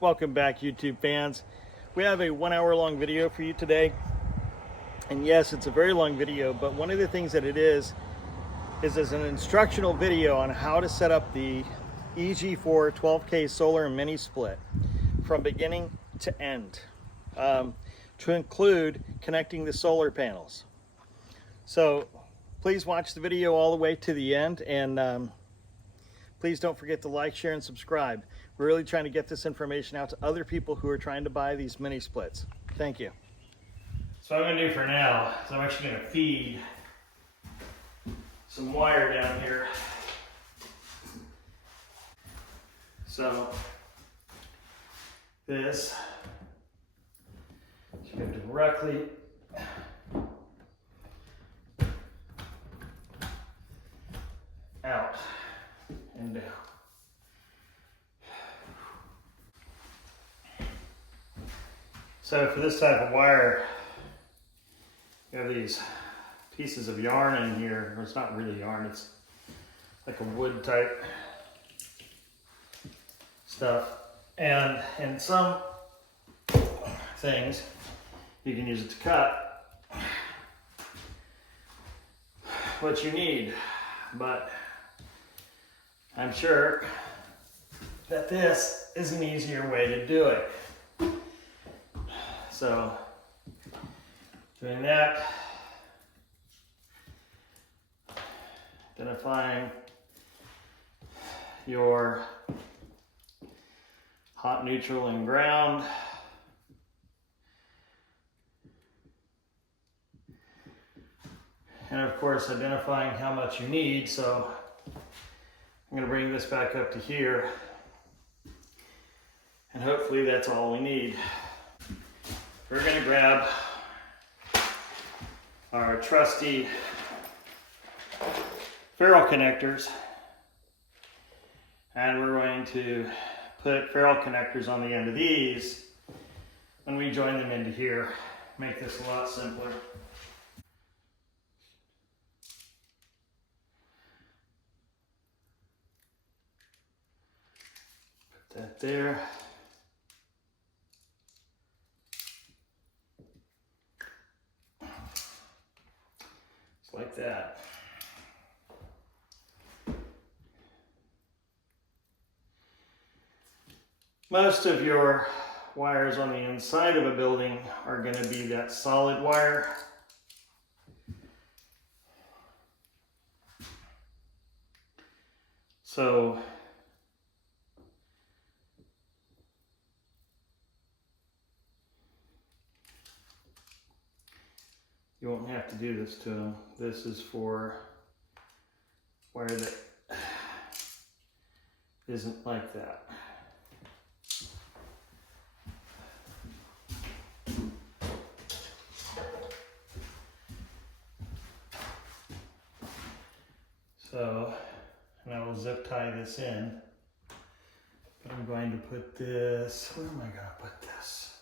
Welcome back, YouTube fans. We have a 1 hour long video for you today. And yes, it's a very long video, but one of the things that it is as an instructional video on how to set up the EG4 12K solar and mini split from beginning to end, to include connecting the solar panels. So please watch the video all the way to the end, and please don't forget to like, share, and subscribe. We're really trying to get this information out to other people who are trying to buy these mini splits. Thank you. So what I'm gonna do for now is I'm actually gonna feed some wire down here. So this should go directly out and down. So for this type of wire, you have these pieces of yarn in here. Or it's not really yarn, it's like a wood type stuff. And in some things, you can use it to cut what you need. But I'm sure that this is an easier way to do it. So, doing that, identifying your hot, neutral, and ground. And of course, identifying how much you need. So, I'm going to bring this back up to here. And hopefully that's all we need. We're going to grab our trusty ferrule connectors, and we're going to put ferrule connectors on the end of these when we join them into here. Make this a lot simpler. Put that there. Like that. Most of your wires on the inside of a building are going to be that solid wire. So you won't have to do this to them. This is for wire that isn't like that. So, and I will zip tie this in. But I'm going to put this, where am I going to put this?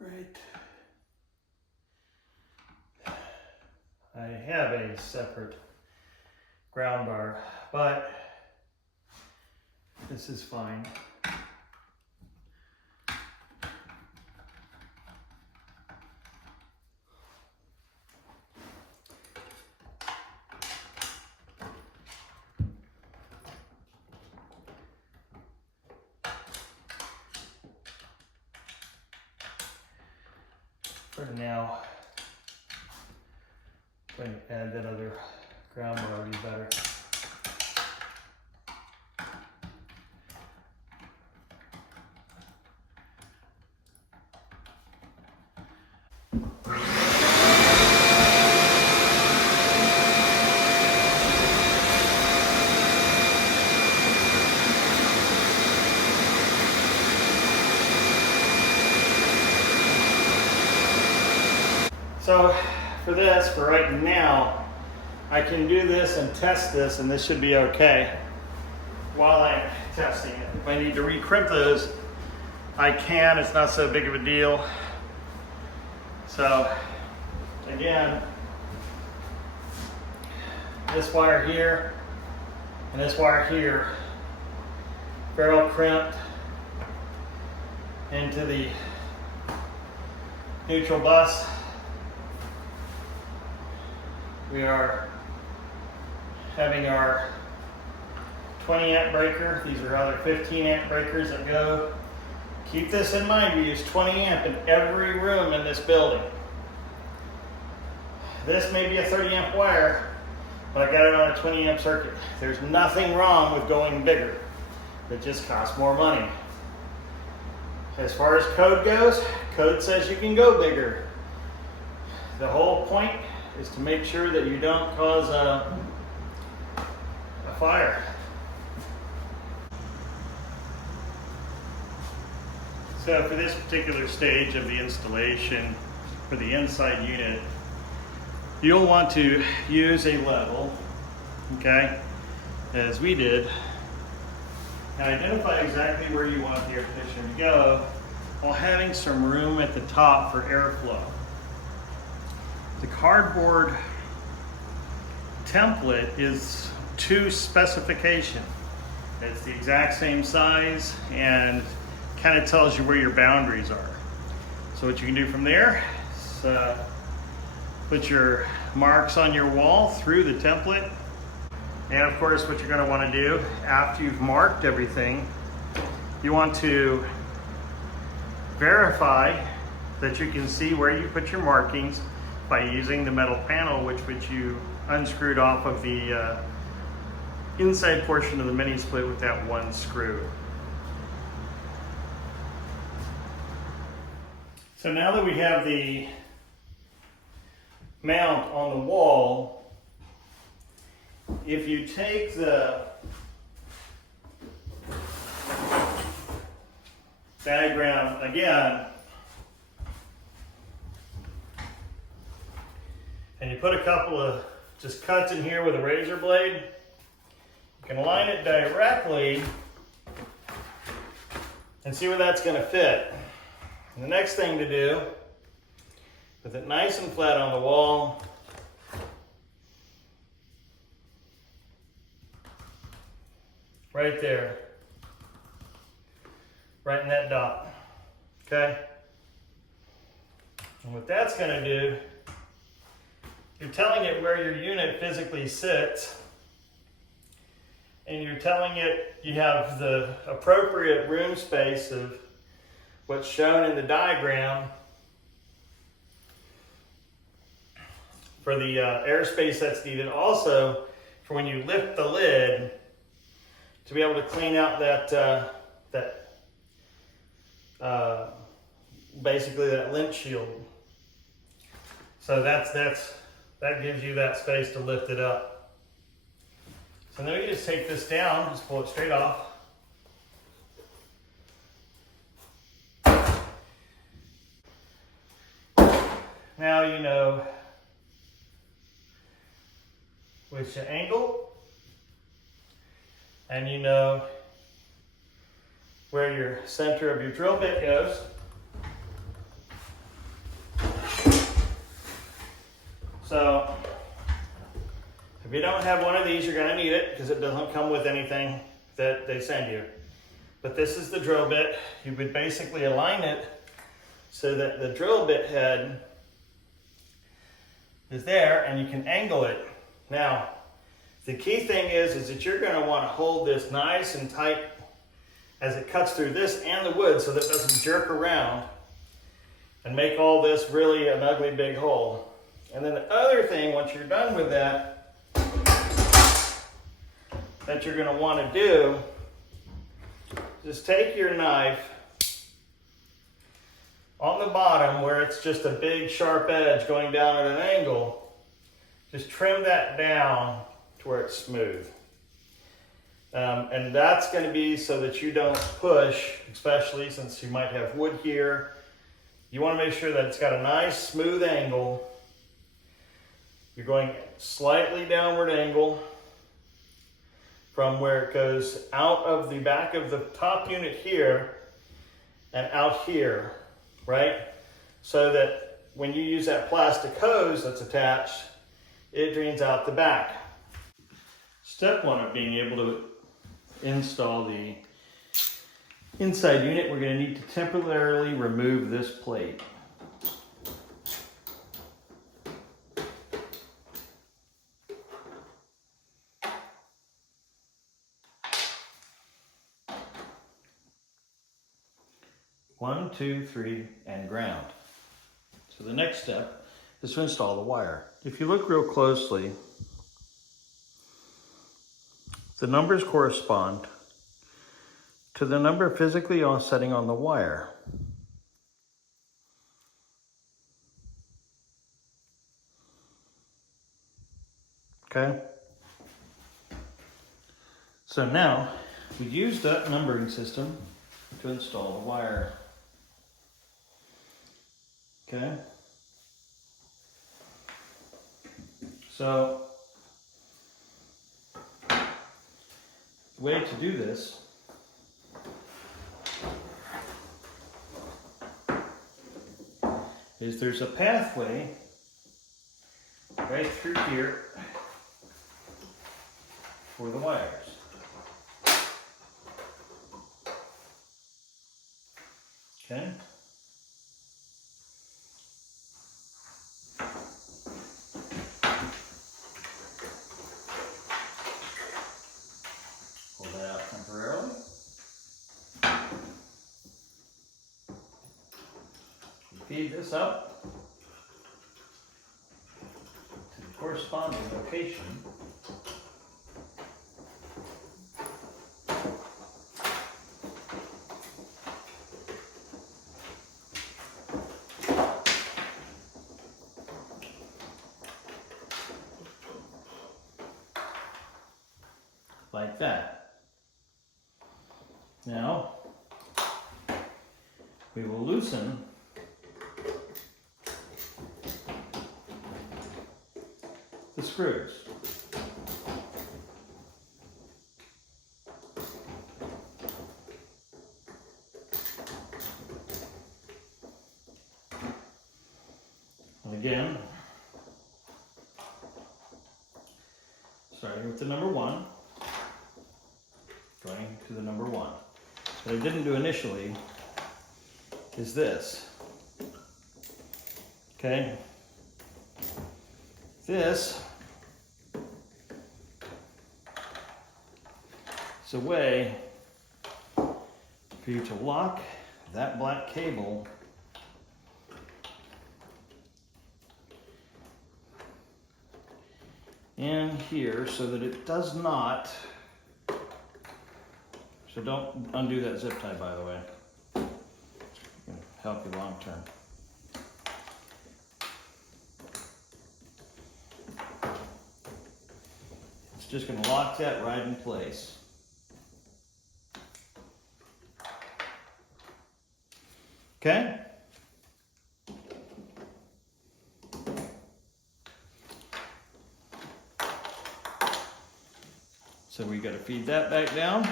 Right. I have a separate ground bar, but this is fine. For now, I'm going to add that other ground bar would be better. So for right now, I can do this and test this, and this should be okay while I'm testing it. If I need to recrimp those, I can. It's not so big of a deal. So again, this wire here and this wire here, ferrule crimped into the neutral bus. We are having our 20 amp breaker. These are other 15 amp breakers that go. Keep this in mind, we use 20 amp in every room in this building. This may be a 30 amp wire, but I got it on a 20 amp circuit. There's nothing wrong with going bigger. It just costs more money. As far as code goes, code says you can go bigger. The whole point is to make sure that you don't cause a fire. So for this particular stage of the installation for the inside unit, you'll want to use a level, okay, as we did, and identify exactly where you want the air conditioner to go while having some room at the top for airflow. The cardboard template is to specification. It's the exact same size and kind of tells you where your boundaries are. So what you can do from there is put your marks on your wall through the template. And of course, what you're going to want to do after you've marked everything, you want to verify that you can see where you put your markings by using the metal panel which you unscrewed off of the inside portion of the mini split with that one screw. So now that we have the mount on the wall, if you take the diagram again and you put a couple of just cuts in here with a razor blade, you can align it directly and see where that's going to fit. And the next thing to do, with it nice and flat on the wall, right there, right in that dot, okay? And what that's going to do, you're telling it where your unit physically sits, and you're telling it you have the appropriate room space of what's shown in the diagram for the airspace that's needed. Also, for when you lift the lid, to be able to clean out basically that lint shield. So that gives you that space to lift it up. So now you just take this down, just pull it straight off. Now you know which angle, and you know where your center of your drill bit goes. So if you don't have one of these, you're going to need it because it doesn't come with anything that they send you. But this is the drill bit. You would basically align it so that the drill bit head is there and you can angle it. Now, the key thing is that you're going to want to hold this nice and tight as it cuts through this and the wood so that it doesn't jerk around and make all this really an ugly big hole. And then the other thing, once you're done with that you're going to want to do, just take your knife on the bottom where it's just a big sharp edge going down at an angle, just trim that down to where it's smooth. And that's going to be so that you don't push, especially since you might have wood here. You want to make sure that it's got a nice smooth angle. You're going slightly downward angle from where it goes out of the back of the top unit here and out here, right? So that when you use that plastic hose that's attached, it drains out the back. Step one of being able to install the inside unit, we're going to need to temporarily remove this plate. One, two, three, and ground. So the next step is to install the wire. If you look real closely, the numbers correspond to the number physically offsetting on the wire. Okay? So now, we use that numbering system to install the wire. Okay? So, the way to do this is there's a pathway right through here for the wires. Okay? Pull that out temporarily. Feed this up to the corresponding location. Like that. Now, we will loosen the screws. And again, starting with the number 1, going to the number 1. What I didn't do initially is this. Okay? This is a way for you to lock that black cable in here so that it does not, so don't undo that zip tie, by the way. It's going to help you long term. It's just going to lock that right in place. Okay? So we got to feed that back down.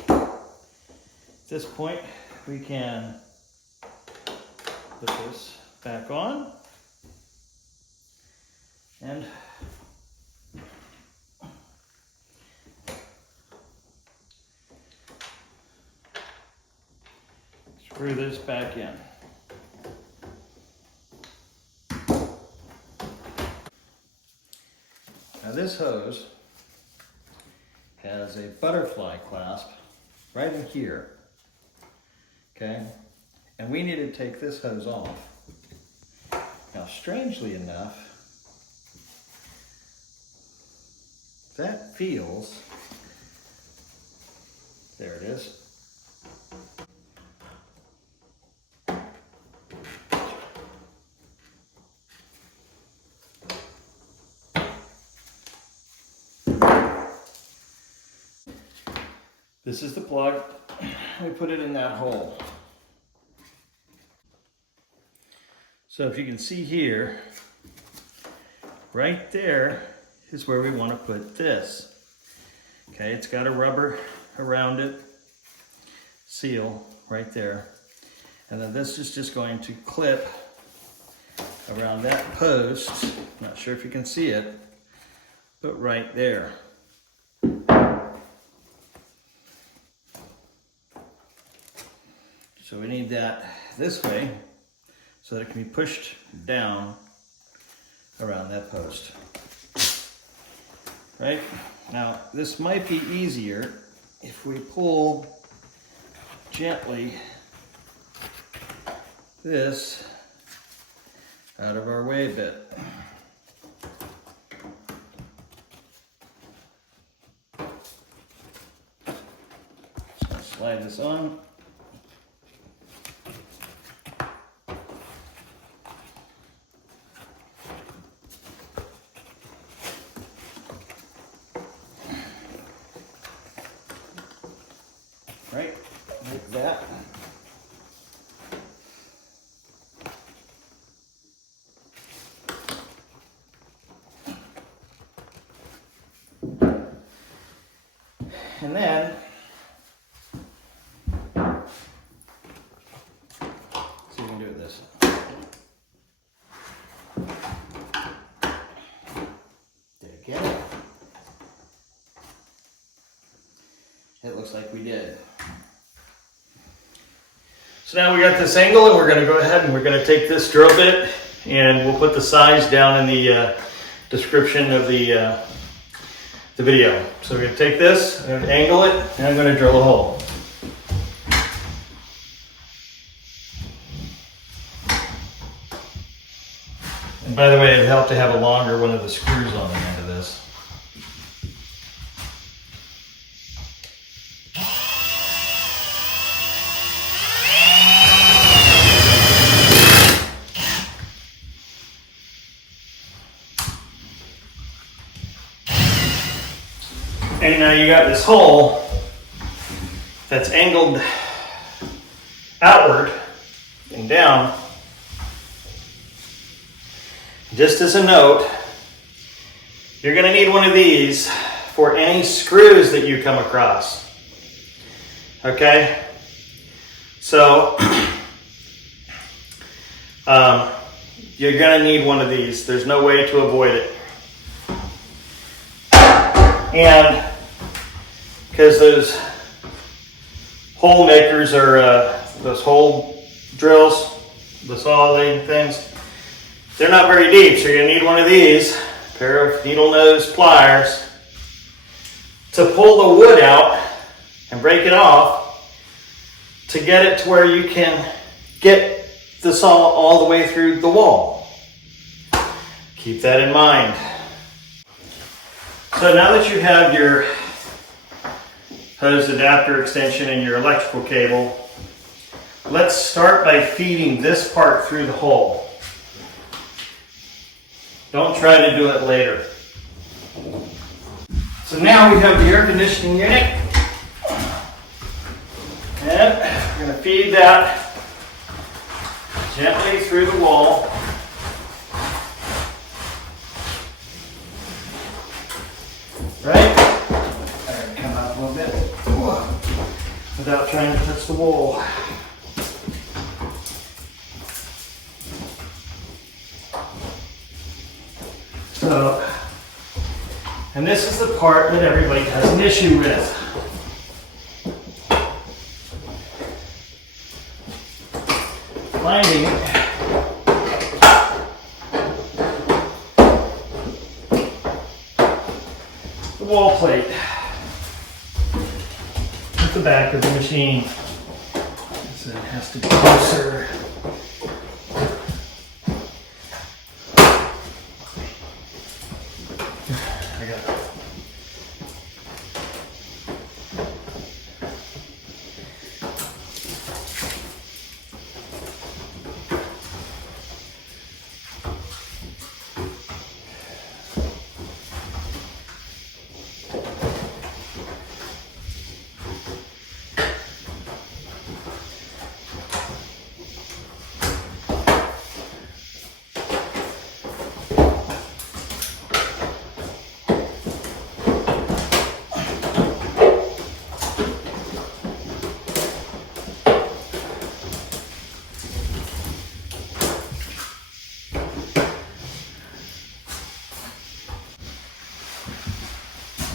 At this point, we can put this back on and screw this back in. Now this hose has a butterfly clasp right in here, okay? And we need to take this hose off. Now strangely enough, that feels, there it is. This is the plug. We put it in that hole. So if you can see here, right there is where we want to put this. Okay, it's got a rubber around it, seal right there. And then this is just going to clip around that post. Not sure if you can see it, but right there. So we need that this way so that it can be pushed down around that post. Right? Now, this might be easier if we pull gently this out of our way a bit. Just gonna slide this on. Right, like that. And then, see if we can do it this. Did I get it? It looks like we did. So now we got this angle, and we're going to go ahead and we're going to take this drill bit, and we'll put the size down in the description of the video. So we're going to take this, I'm going to angle it, and I'm going to drill a hole. And by the way, it'd help to have a longer one of the screws on the end of this. And now you got this hole that's angled outward and down. Just as a note, you're going to need one of these for any screws that you come across. Okay? So, you're going to need one of these. There's no way to avoid it. And because those hole makers are, those hole drills, the saw things, they're not very deep, so you're going to need one of these, a pair of needle nose pliers, to pull the wood out and break it off to get it to where you can get the saw all the way through the wall. Keep that in mind. So now that you have your hose adapter extension and your electrical cable, let's start by feeding this part through the hole. Don't try to do it later. So now we have the air conditioning unit, and we're going to feed that gently through the wall. Right? Alright, come up a little bit without trying to touch the wall. So, and this is the part that everybody has an issue with. Finding the wall plate at the back of the machine. So it has to be closer. I got it.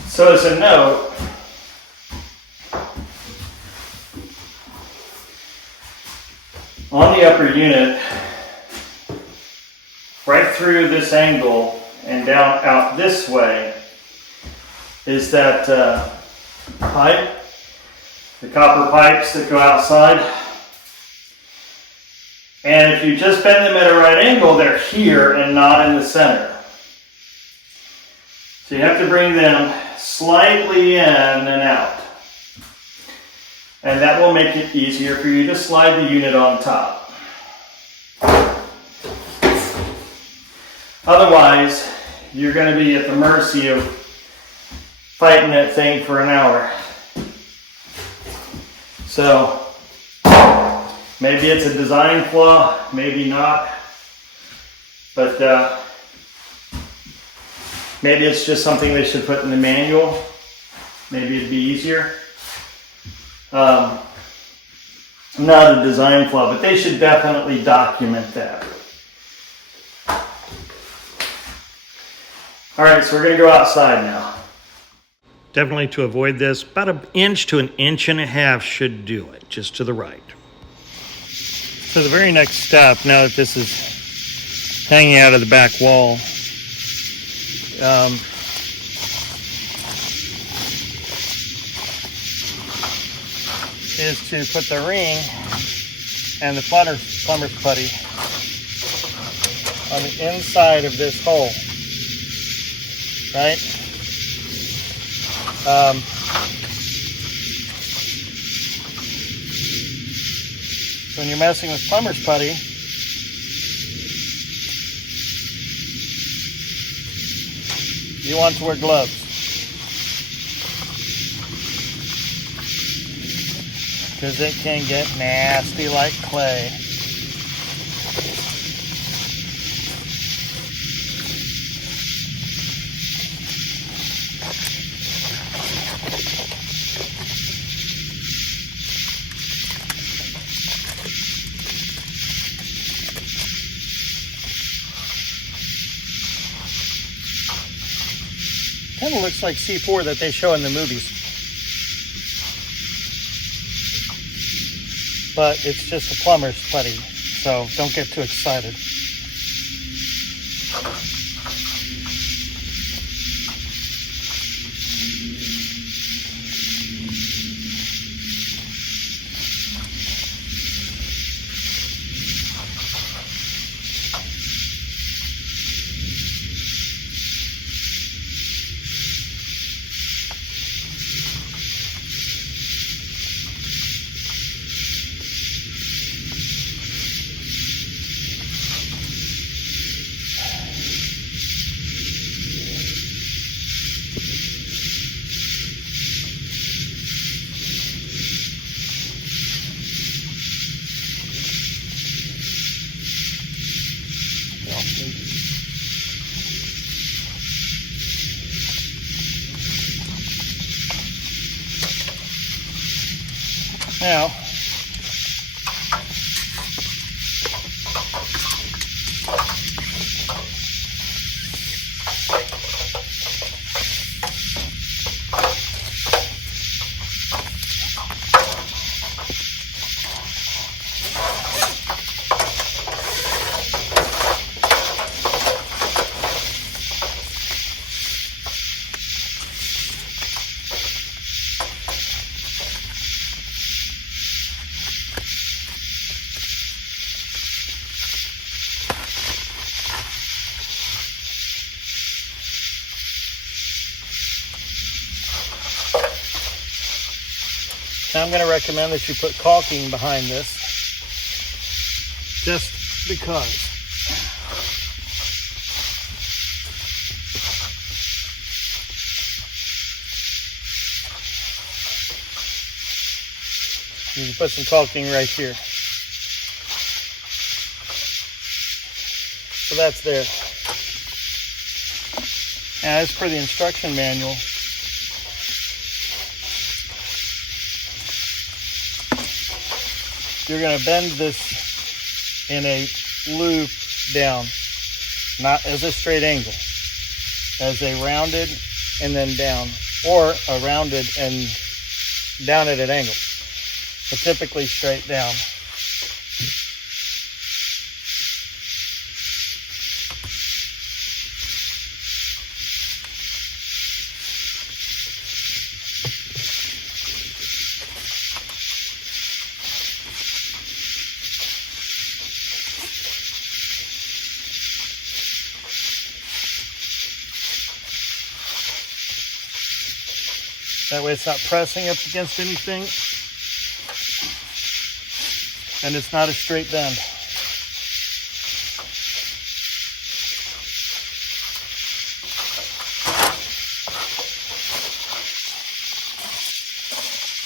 So as a note, on the upper unit, right through this angle and down out this way, is that pipe, the copper pipes that go outside. And if you just bend them at a right angle, they're here and not in the center. So you have to bring them slightly in and out. And that will make it easier for you to slide the unit on top. Otherwise, you're going to be at the mercy of fighting that thing for an hour. So, maybe it's a design flaw, maybe not, but maybe it's just something they should put in the manual. Maybe it'd be easier. Not a design flaw, but they should definitely document that. All right, so we're going to go outside now. Definitely to avoid this, about 1 inch to 1.5 inches should do it, just to the right. So the very next step, now that this is hanging out of the back wall, is to put the ring and the plumber's putty on the inside of this hole, right? When you're messing with plumber's putty, you want to wear gloves. Because it can get nasty like clay. Kind of looks like C4 that they show in the movies. But it's just a plumber's putty, so don't get too excited. Now, I'm going to recommend that you put caulking behind this, just because. You can put some caulking right here. So that's there. Now, as per the instruction manual, you're going to bend this in a loop down, not as a straight angle, as a rounded and then down, or a rounded and down at an angle, but typically straight down. That way it's not pressing up against anything, and it's not a straight bend.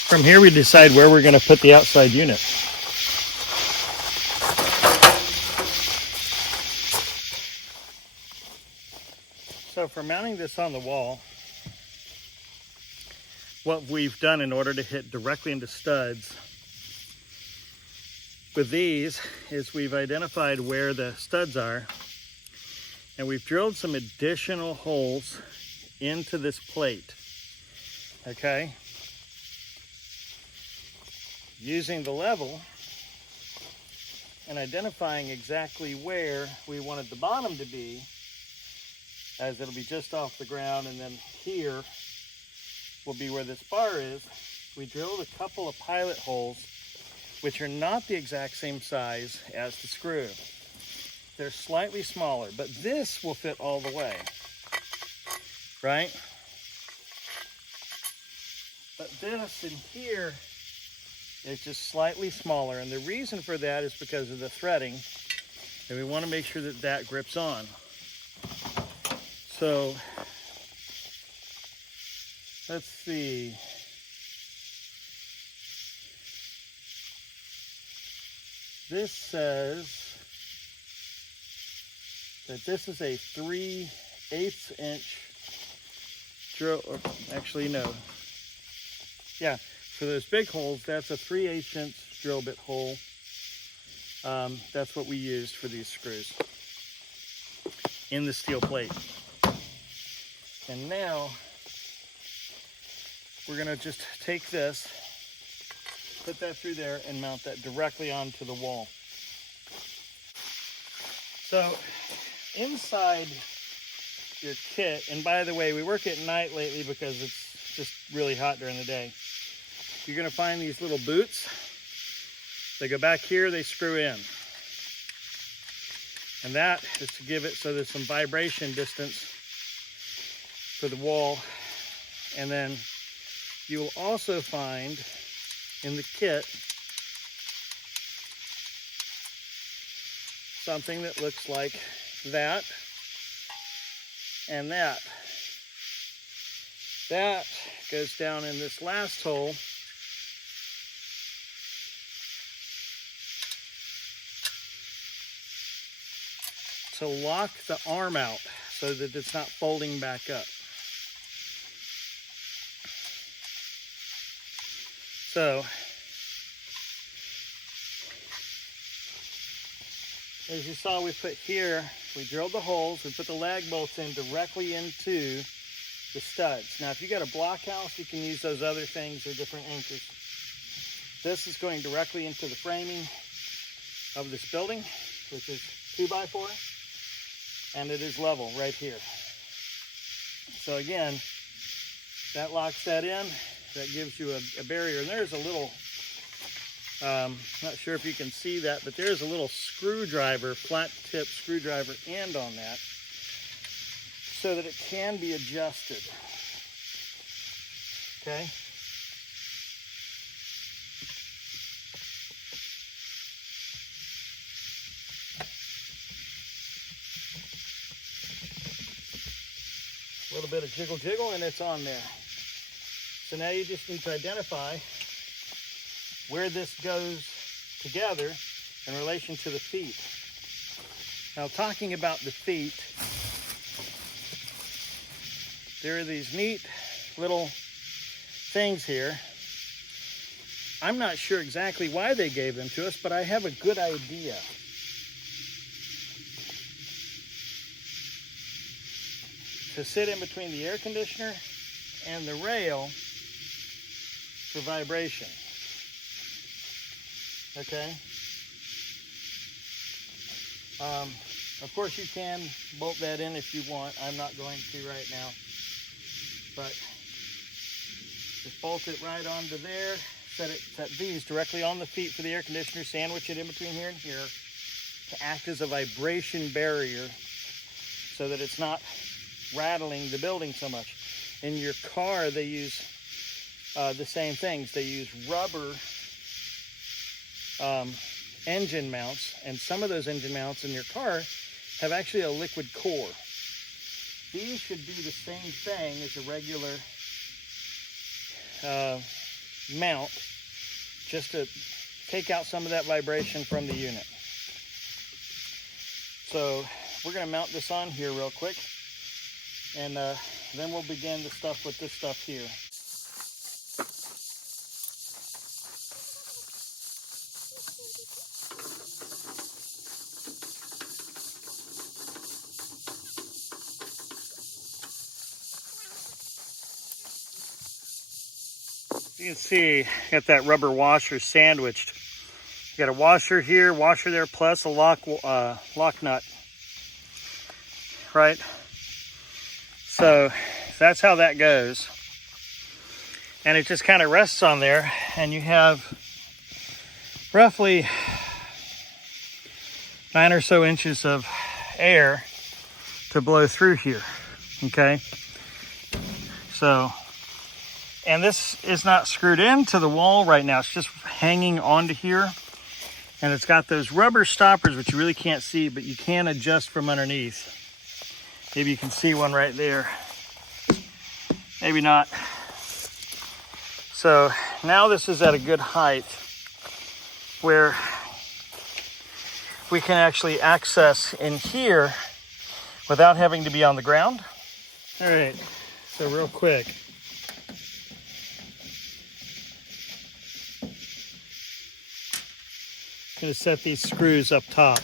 From here we decide where we're going to put the outside unit. So for mounting this on the wall, what we've done in order to hit directly into studs with these is we've identified where the studs are, and we've drilled some additional holes into this plate, okay? Using the level and identifying exactly where we wanted the bottom to be, as it'll be just off the ground, and then here will be where this bar is. We drilled a couple of pilot holes, which are not the exact same size as the screw. They're slightly smaller, but this will fit all the way, right? But this in here is just slightly smaller, and the reason for that is because of the threading, and we want to make sure that that grips on. So let's see. This says that this is a 3/8 inch drill. Actually, no. Yeah, for those big holes, that's a 3/8 inch drill bit hole. That's what we used for these screws in the steel plate. And now we're going to just take this, put that through there, and mount that directly onto the wall. So inside your kit, and by the way, we work at night lately because it's just really hot during the day. You're going to find these little boots. They go back here, they screw in. And that is to give it so there's some vibration distance for the wall. And then you will also find in the kit something that looks like that and that. That goes down in this last hole. To lock the arm out so that it's not folding back up. So, as you saw, we put here, we drilled the holes, we put the lag bolts in directly into the studs. Now, if you got a block house, you can use those other things or different anchors. This is going directly into the framing of this building, which is 2x4, and it is level right here. So again, that locks that in. That gives you a barrier, and there's a little, not sure if you can see that, but there's a little screwdriver, flat tip screwdriver end on that, so that it can be adjusted, okay? A little bit of jiggle jiggle, and it's on there. So now you just need to identify where this goes together in relation to the feet. Now, talking about the feet, there are these neat little things here. I'm not sure exactly why they gave them to us, but I have a good idea. To sit in between the air conditioner and the rail for vibration. Okay? Of course you can bolt that in if you want. I'm not going to right now. But just bolt it right onto there. Set these directly on the feet for the air conditioner. Sandwich it in between here and here to act as a vibration barrier so that it's not rattling the building so much. In your car, they use the same things. They use rubber engine mounts, and some of those engine mounts in your car have actually a liquid core. These should do the same thing as a regular mount, just to take out some of that vibration from the unit. So we're going to mount this on here real quick, and then we'll begin the stuff with this stuff here. You can see, got that rubber washer sandwiched. You got a washer here, washer there, plus a lock nut, right? So that's how that goes. And it just kind of rests on there, and you have roughly 9 or so inches of air to blow through here, okay? So, and this is not screwed into the wall right now. It's just hanging onto here. And it's got those rubber stoppers, which you really can't see, but you can adjust from underneath. Maybe you can see one right there. Maybe not. So now this is at a good height where we can actually access in here without having to be on the ground. All right, so real quick. I'm going to set these screws up top.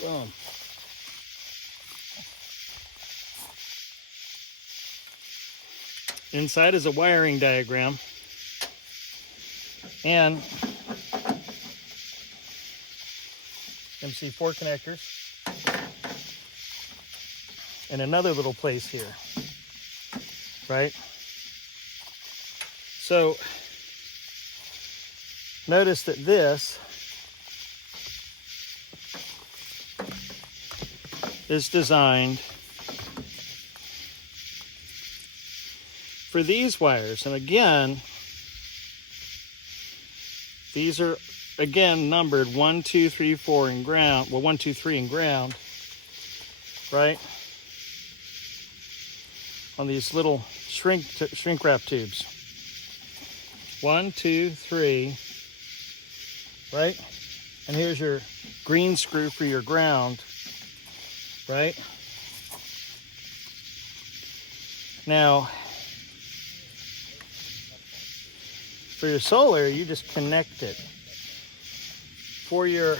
Boom. Inside is a wiring diagram and MC4 connectors and another little place here. Right? So notice that this is designed for these wires. And again, these are again numbered 1, 2, 3, 4 in ground. Well, 1, 2, 3 in ground, right? On these little shrink wrap tubes. 1, 2, 3, right? And here's your green screw for your ground, right? Now, for your solar, you just connect it. For your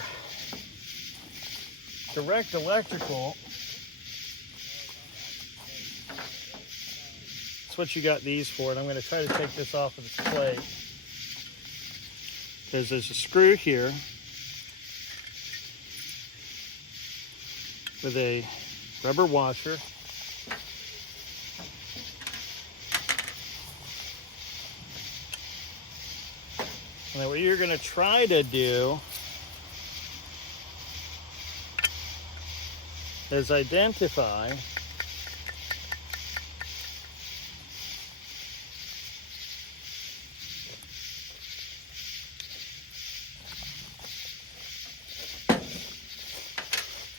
direct electrical, that's what you got these for. And I'm going to try to take this off of its plate, because there's a screw here with a rubber washer. And then what you're going to try to do is identify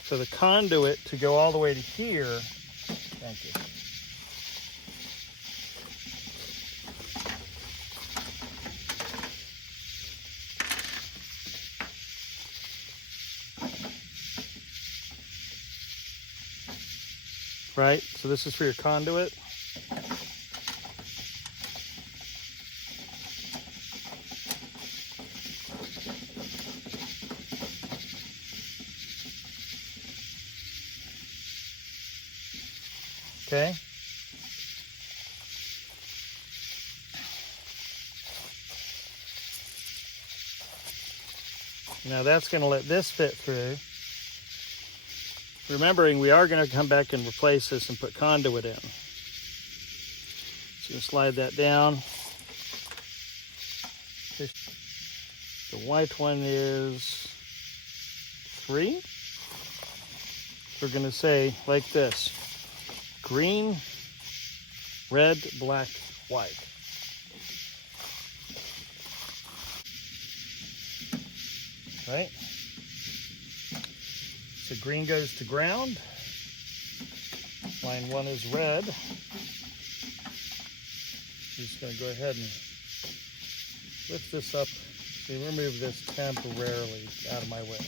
for the conduit to go all the way to here. Thank you. Right, so this is for your conduit. Okay. Now that's going to let this fit through. Remembering we are going to come back and replace this and put conduit in. So slide that down. The white one is 3. we're going to say like this: green, red, black, white. Right? So green goes to ground. Line 1 is red. I'm just going to go ahead and lift this up. So remove this temporarily out of my way.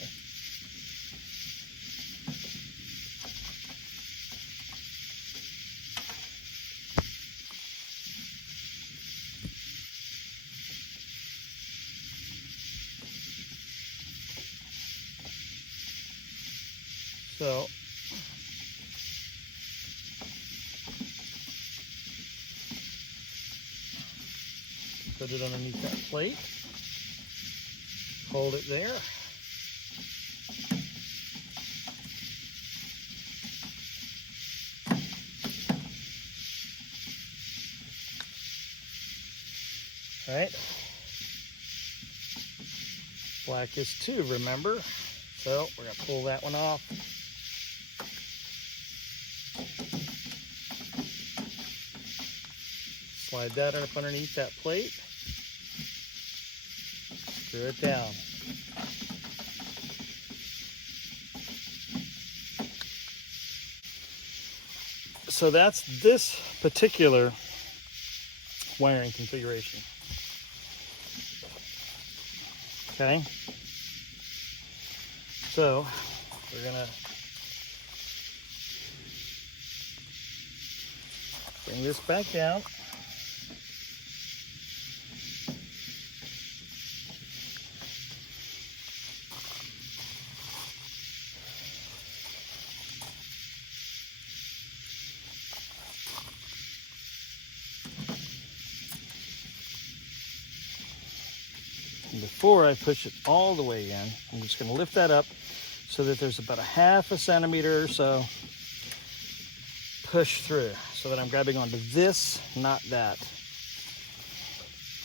So put it underneath that plate, hold it there. All right. Black is 2, remember? So we're going to pull that one off. Slide that up underneath that plate. Screw it down. So that's this particular wiring configuration. Okay. So we're gonna bring this back down. And before I push it all the way in, I'm just going to lift that up so that there's about a 1/2 centimeter or so push through, so that I'm grabbing onto this, not that.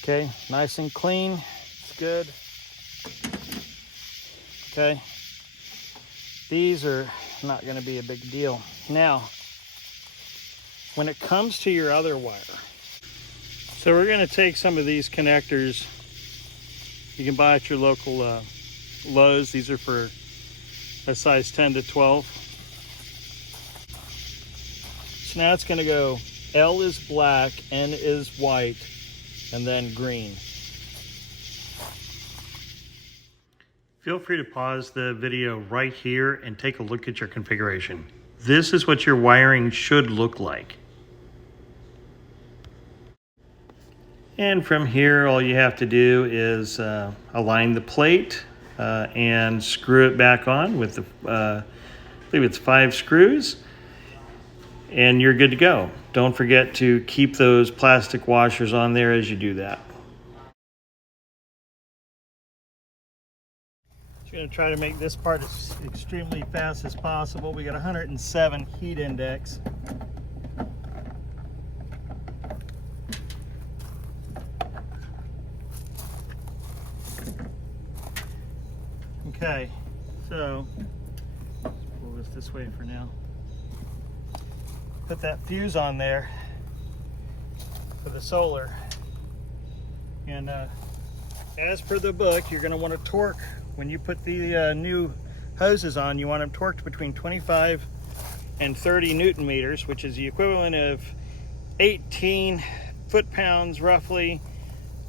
Okay, nice and clean. It's good. Okay, these are not going to be a big deal. Now, when it comes to your other wire, so we're going to take some of these connectors you can buy at your local Lowe's. These are for a size 10 to 12. So now it's going to go L is black, N is white, and then green. Feel free to pause the video right here and take a look at your configuration. This is what your wiring should look like. And from here, all you have to do is align the plate and screw it back on with the, I believe it's 5 screws, and you're good to go. Don't forget to keep those plastic washers on there as you do that. So we're going to try to make this part as extremely fast as possible. We got 107 heat index. Okay, so pull this way for now. Put that fuse on there for the solar, and as per the book, you're going to want to torque when you put the new hoses on. You want them torqued between 25 and 30 Newton meters, which is the equivalent of 18 foot-pounds roughly,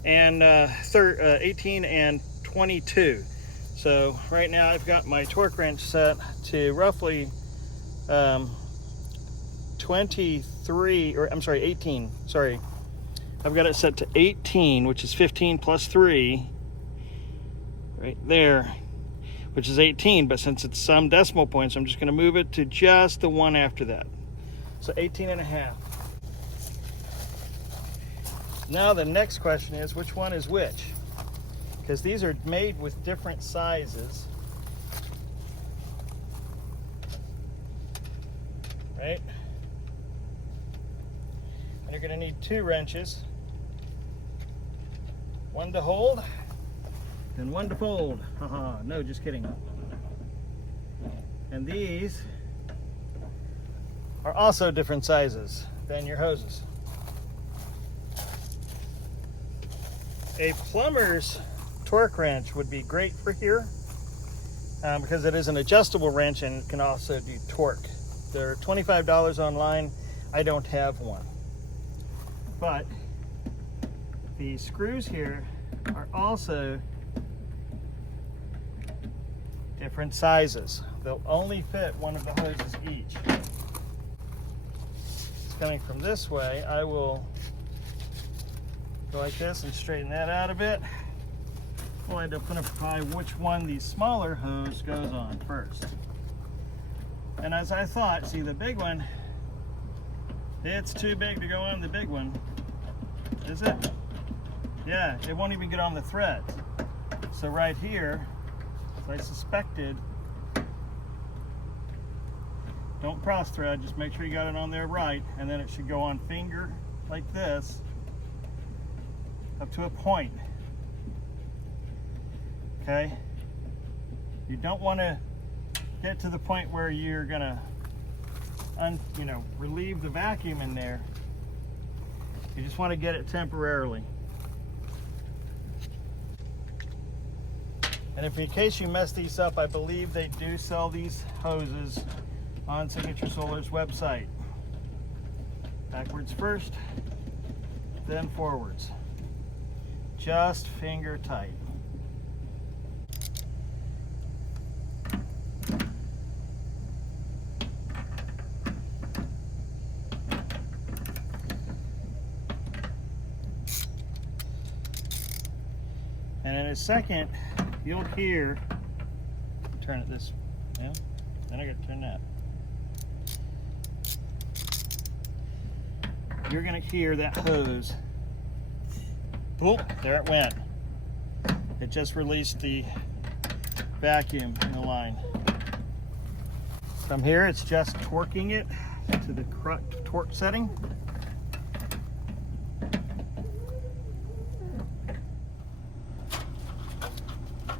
and 18 and 22. So right now I've got my torque wrench set to roughly 18. Sorry, I've got it set to 18, which is 15 plus 3, right there, which is 18. But since it's some decimal points, I'm just going to move it to just the one after that. So 18.5. Now the next question is, which one is which? Because these are made with different sizes, right? And you're going to need 2 wrenches, one to hold and one to fold. Haha, no, just kidding. And these are also different sizes than your hoses. A plumber's torque wrench would be great for here because it is an adjustable wrench and it can also do torque. They're $25 online. I don't have one. But the screws here are also different sizes. They'll only fit one of the hoses each. It's coming from this way. I will go like this and straighten that out a bit. We'll identify which one the smaller hose goes on first. And as I thought, see the big one, it's too big to go on the big one. Is it? Yeah, it won't even get on the thread. So right here, as I suspected, don't cross thread, just make sure you got it on there right, and then it should go on finger like this up to a point. Okay? You don't want to get to the point where you're gonna relieve the vacuum in there. You just want to get it temporarily. And if in case you mess these up, I believe they do sell these hoses on Signature Solar's website. Backwards first, then forwards. Just finger tight. And in a second, you'll hear, turn it this, yeah, then I gotta turn that. You're gonna hear that hose, boom, there it went. It just released the vacuum in the line. From here, it's just torquing it to the correct torque setting.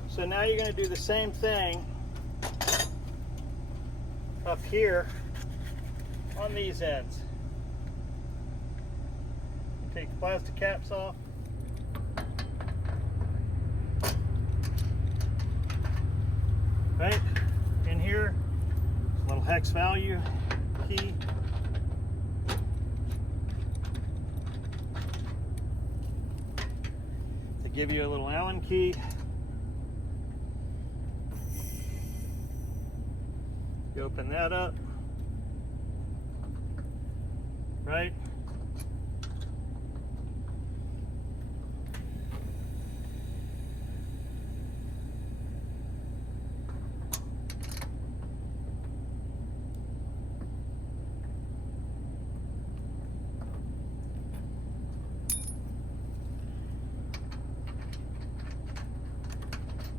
So now you're going to do the same thing up here on these ends. Take the plastic caps off. Right in here, a little hex value key. To give you a little Allen key. You open that up, right?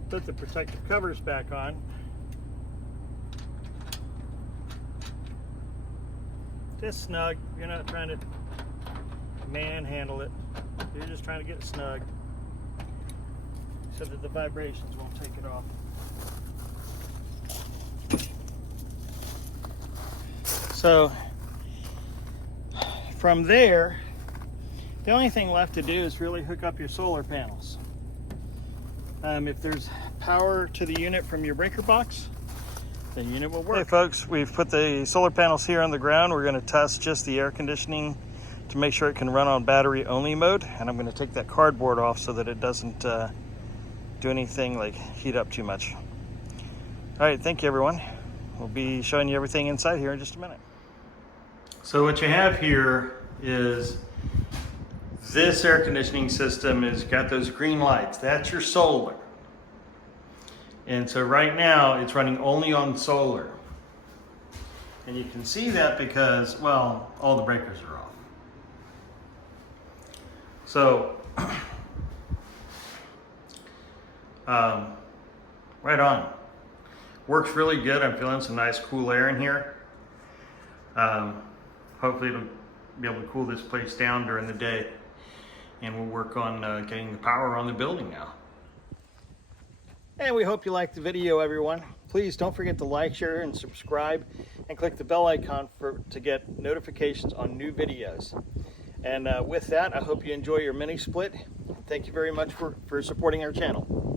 Put the protective covers back on. Just snug. You're not trying to manhandle it. You're just trying to get it snug so that the vibrations won't take it off. So from there, the only thing left to do is really hook up your solar panels. If there's power to the unit from your breaker box, the unit will work. Hey folks, we've put the solar panels here on the ground. We're going to test just the air conditioning to make sure it can run on battery only mode. And I'm going to take that cardboard off so that it doesn't do anything like heat up too much. All right, thank you everyone. We'll be showing you everything inside here in just a minute. So what you have here is this air conditioning system has got those green lights. That's your solar. And so right now it's running only on solar. And you can see that because, well, all the breakers are off. So, right on. Works really good. I'm feeling some nice cool air in here. Hopefully it'll be able to cool this place down during the day. And we'll work on getting the power on the building now. And we hope you liked the video, everyone. Please don't forget to like, share, and subscribe, and click the bell icon to get notifications on new videos. And with that, I hope you enjoy your mini split. Thank you very much for supporting our channel.